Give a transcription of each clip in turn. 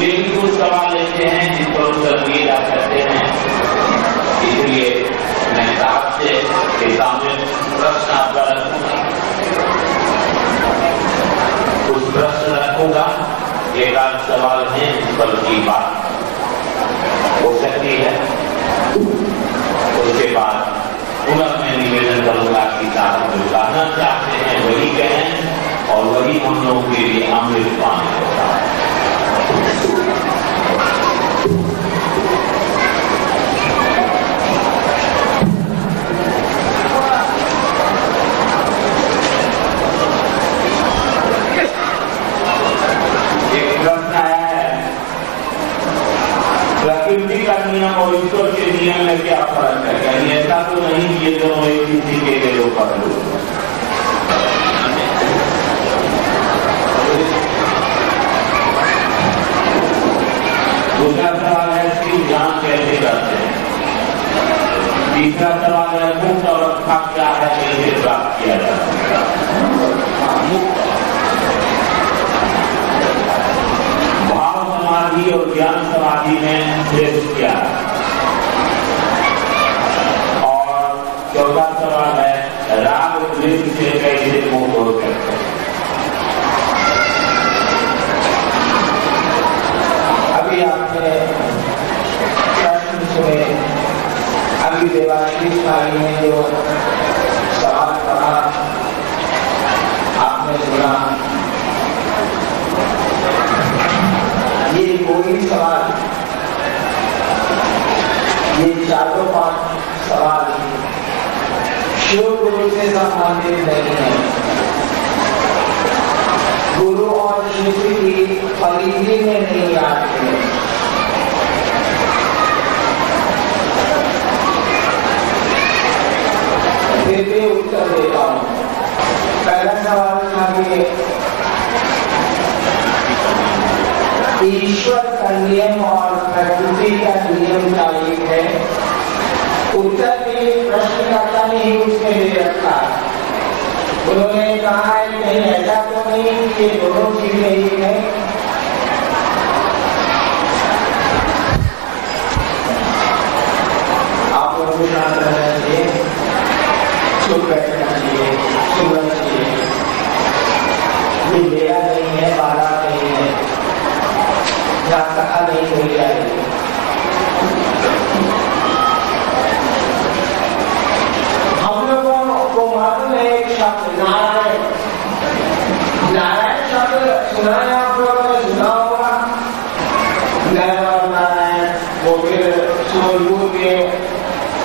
यही कुछ सवाल लेते हैं जिन पर उत्तर दिए जा सकते हैं। इसलिए मैं आपसे के सामने प्रश्न आपका रखूंगा, कुछ प्रश्न रखूंगा, एक आध सवाल है जिस पर की बात हो सकती है। उसके बाद पुनः मैं निवेदन करूंगा कि आप जो कहना चाहते हैं वही कहें और वही हम लोगों के लिए अमृत पानी होता है। एक प्रश्न आया है, प्रकृति का नियम और ईश्वर के नियम में क्या फर्क है? यानी ऐसा तो नहीं कि ये दोनों एक ही तरीके के लोग कर लो। दूसरा सवाल है कि जान कैसे करते हैं? तीसरा सवाल है मुक्त अवस्था क्या है, कैसे प्राप्त किया जा सकता है? भाव समाधि और ज्ञान समाधि में श्रेष्ठ क्या है? और चौथा सवाल है राग द्वेष से कैसे मुक्त हो सकते हैं? अभी आपने प्रश्न सुने, अभी देवाशीष भाई ने जो सवाल पढ़ा आपने सुना, ये कोई सवाल, ये चारों पांच सवाल शिव गुरु से संबंधित नहीं है। गुरु और शिष्य की परिधि में नहीं आते। फिर भी उत्तर देता हूं। पहला सवाल था कि ईश्वर का नियम और प्रकृति का नियम क्या एक है? उत्तर के प्रश्नकर्ता ने ही उसमें ले रखा है। उन्होंने कहा है कहीं ऐसा तो नहीं कि ये दोनों चीजें ही है। आप लोगों को शांत रहना चाहिए, चुप बैठना चाहिए, सुनना चाहिए। ये मेरा नहीं है, बाला नहीं है, यहाँ कहा नहीं कोई जाएगी। हम लोगों को मालूम है एक शब्द नारायण, नारायण शब्द सुना है आप लोगों ने, सुना होगा। नारायण वो फिर सूर्य के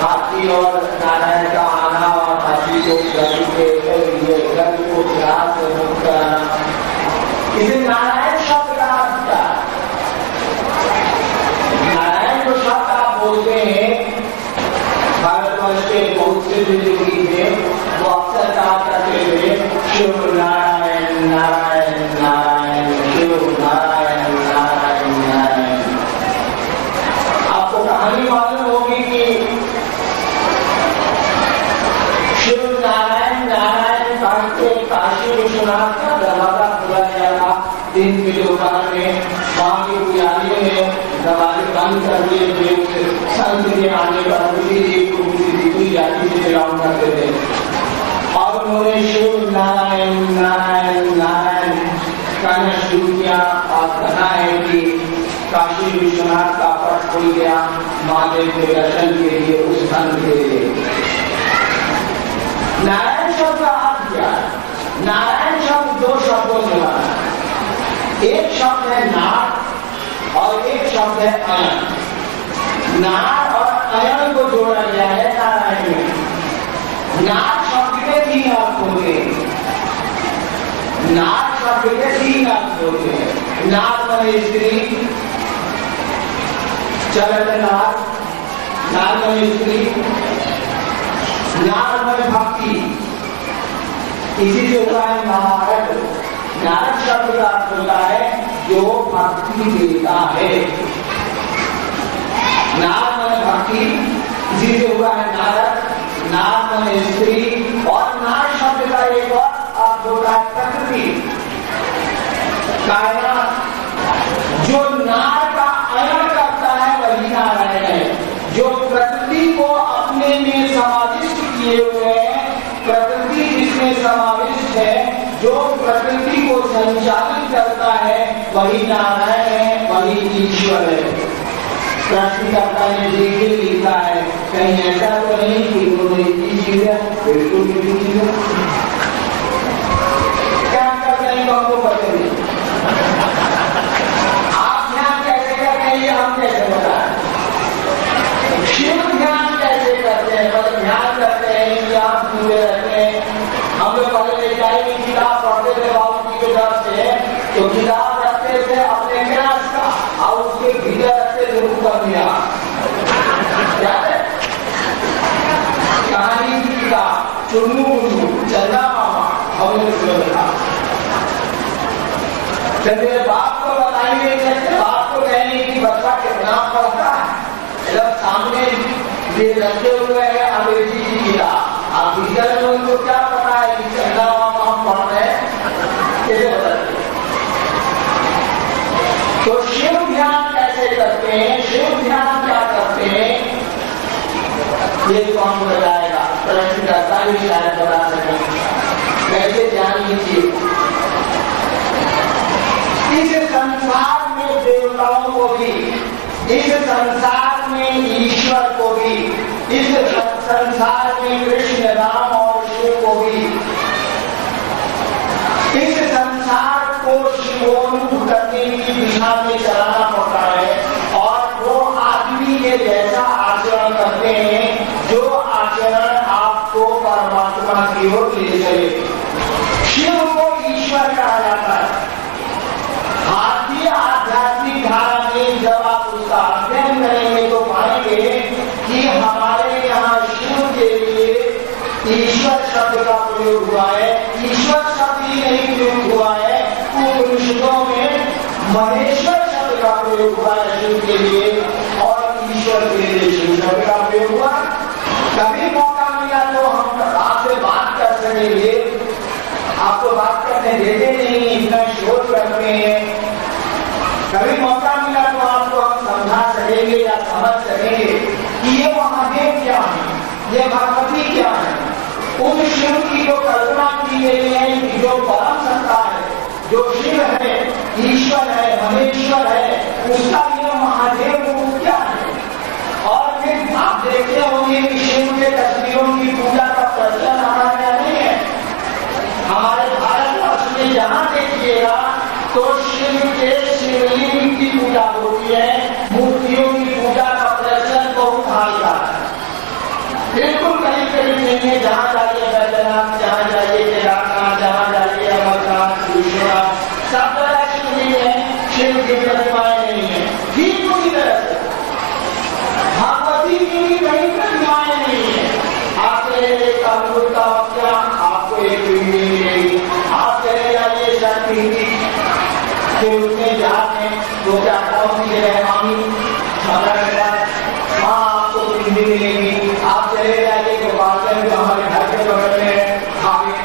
हाथी और नारायण का आना और हाथी को गति के लिए गति को प्रयास से मुक्त कराना, इसे नारायण शब्द का अर्थ क्या? नारायण जो शब्द आप बोलते हैं भारतवर्ष के बहुत से जिंदगी में वो अक्सर कहा करते थे शिव नारायण नारायण नारायण, शिव नारायण नारायण नारायण। आपको कहानी मालूम होगी कि शिव नारायण नारायण करके काशी विश्वनाथ का दरवाजा खुला गया था दिन की दोपहर में। वहां के पुजारियों ने दरवाजे बंद कर दिए थे। संत के आने पर उसी जी को दूसरी जाति से बिलोंग करते थे और उन्होंने शिव नारायण नारायण नारायण कहना शुरू किया। और कहना है कि काशी विश्वनाथ का पट खुल गया महादेव के दर्शन के लिए, उस संत के लिए। नारायण शब्द का अर्थ क्या है? नारायण शब्द दो शब्दों से बना है। एक शब्द है नार और एक शब्द है अयन। नार और अयन को जोड़ा गया है नारायण में। नार शब्द के तीन अर्थ होते हैं। नार शब्द के तीन अर्थ होते हैं। नार माने स्त्री, चलत नार, नार माने स्त्री, नार माने भक्ति। इसी से होता है महाभारत। नारद शब्द का अर्थ होता है जो भक्ति देता है। नार माने भक्ति, इसी से हुआ है नारद। नार माने स्त्री और नार शब्द का एक और अर्थ होता है प्रकृति, कायनात। जो नार है वही नारायण है, वही ईश्वर है। प्रश्नकर्ता ने जी लिखा है, कहीं ऐसा तो नहीं कि उन्होंने इतनी चीजें बिल्कुल नहीं चीजें क्या कर रहे हैं हमको बताइए। आप ध्यान कैसे करते हैं ये हम कैसे बताएं? शिव ध्यान कैसे करते हैं? मतलब ध्यान करते हैं कि आप जुड़े रहते हैं। हम लोग पहले लेकर किताब पढ़ते थे बाबू जी के तरफ से, तो किताब रखते थे अपने क्लास का और उसके भीतर रखते थे ऊपर मिला कहानी की किताब चुन्नू मुन्नू चंदा मामा हमने सुना। मेरे बाप को बताई नहीं सकते, बाप को कहने की बच्चा कितना पढ़ता है, जब सामने ये रखे हुए हैं अंग्रेजी की किताब, आप भीतर में उनको क्या पता है कि चंदा मामा हम पढ़ रहे हैं, कैसे बताते? तो शिव ध्यान कैसे करते हैं, शिव ध्यान क्या करते हैं, ये कौन बताएगा? प्रश्नकर्ता भी शायद बता सकेंगे। कैसे जान लीजिए, इस संसार में देवताओं को भी, इस संसार में ईश्वर को भी, इस संसार में कृष्ण राम और शिव को भी, इस संसार को शिवोन्मुख करने की दिशा में चलाना पड़ता है और वो आदमी के जैसा आचरण करते हैं जो आचरण आपको परमात्मा की ओर ले चले। शिव को ईश्वर कहा जाता है। भारतीय आध्यात्मिक धारा में जब आप उसका अध्ययन करेंगे तो पाएंगे कि हमारे यहाँ शिव के लिए ईश्वर शब्द का प्रयोग हुआ है। ईश्वर शब्द ही नहीं प्रयोग हुआ है, उपनिषदों में महेश्वर शब्द का प्रयोग हुआ है शिव के लिए और ईश्वर के लिए शिव शब्द का प्रयोग हुआ। कभी मौका मिला तो हम आपसे बात कर सकेंगे, आपको बात करने देते नहीं, इतना शोर करते हैं। कभी मौका मिला तो आपको हम समझा सकेंगे या समझ सकेंगे कि ये महादेव क्या है, ये भगवती क्या है। उस शिव की जो कल्पना की गई है कि जो परम सत्ता है, जो शिव है, ईश्वर है, महेश्वर है, उसका ये महादेव रूप क्या है। और फिर आप देखते होंगे कि शिव के तस्वीरों की पूजा का प्रचलन हमारे यहाँ नहीं है। हमारे भारतवर्ष में जहाँ देखिएगा तो शिव के शिवलिंग की पूजा होती है, मूर्तियों की पूजा का प्रचलन बहुत हल्का है, बिल्कुल कहीं कहीं नहीं है। जहाँ जाइए बैद्यनाथ, जहाँ जाइए केदारनाथ, जहाँ जाइए अमरनाथ, विश्वनाथ, सब तरह शिवलिंग है, शिव की प्रतिमाएं नहीं है। ठीक पूरी तरह से भगवती की भी कहीं प्रतिमाएं नहीं है। आप चले एक अमृत का वाक्या, आपको एक पिंडी मिलेगी। आप चले जाइए शक्ति के उसमें जाते वो क्या कौन सी जगह मामी वहाँ आपको पिंडी मिलेगी। आप चले जाइए गोपालगंज जो हमारे घर के बगल में आगे,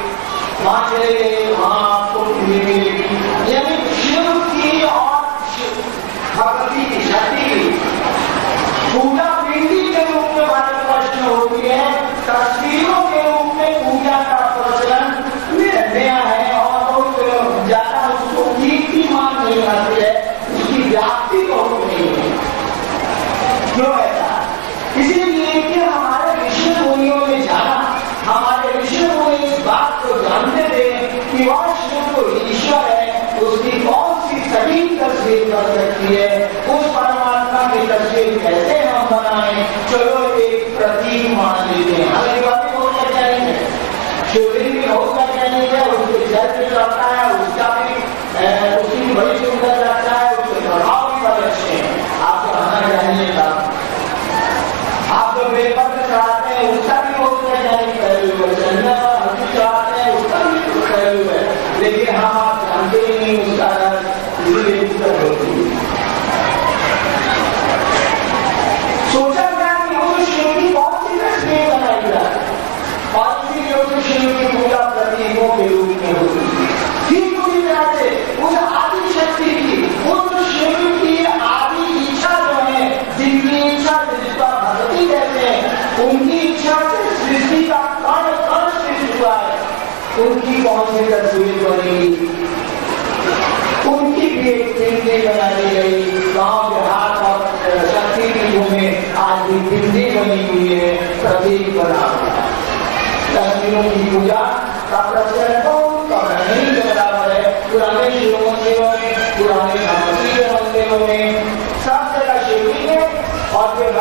वहाँ चले गए, वहाँ आपको पिंडी मिलेगी। यानी शिव की और भगवती की शक्ति की पूजा पिंडी के रूप में भारतवर्ष में होती है। तस्वीरों के रूप में पूजा का प्रचलन नया है और बहुत ज्यादा उसको कीर्तिमान नहीं आती है, उसकी व्याप्ति बहुत नहीं है। क्यों ऐसा? इसीलिए कि हमारे ऋषि मुनियों ने जाना, हमारे ऋषि मुनि इस बात को जानते थे कि वह शिव को ईश्वर है, उसकी कौन सी सटीक तस्वीर कर सकती है, उस परमात्मा की तस्वीर कैसे हम बनाएं। चलो एक प्रतीक मान लेते हैं, हमें बातें होकर जाएंगे, शिवलिंग भी होकर जाएंगे, उसके जल भी लगता है, उसका भी उसकी बड़ी सुंदर लगता है, उसके प्रभाव भी बड़े अच्छे हैं। आप कहना जानिएगा, आप जो बेपत्र चढ़ाते हैं उसका भी होकर जाएंगे, चंदन हल्दी चढ़ाते हैं उसका भी पहलू है, लेकिन हम आप जानते ही नहीं उसका होती है। सोचा गया कि उस शिव की कौन सी तस्वीर बनाई जाए और इसीलिए उस शिव की पूजा प्रतीकों के रूप में होती है। ठीक उसी तरह से उस आदि शक्ति की, उस शिव की आदि इच्छा जो है, जिनकी इच्छा जिसका भगवती कहते हैं, उनकी इच्छा से सृष्टि का कण कण सृष्टि हुआ है, उनकी कौन सी तस्वीर बनेगी, उनकी पिंडी बना दी गई। गांव देहात और शक्ति पीठों में आज भी पिंडी बनी हुई है, प्रतीक बना हुआ है। लक्ष्मियों की पूजा का प्रचलन तो नहीं के बराबर है। पुराने शिव मंदिरों में, पुराने भगवती के मंदिरों में सब जगह शिवलिंग है और फिर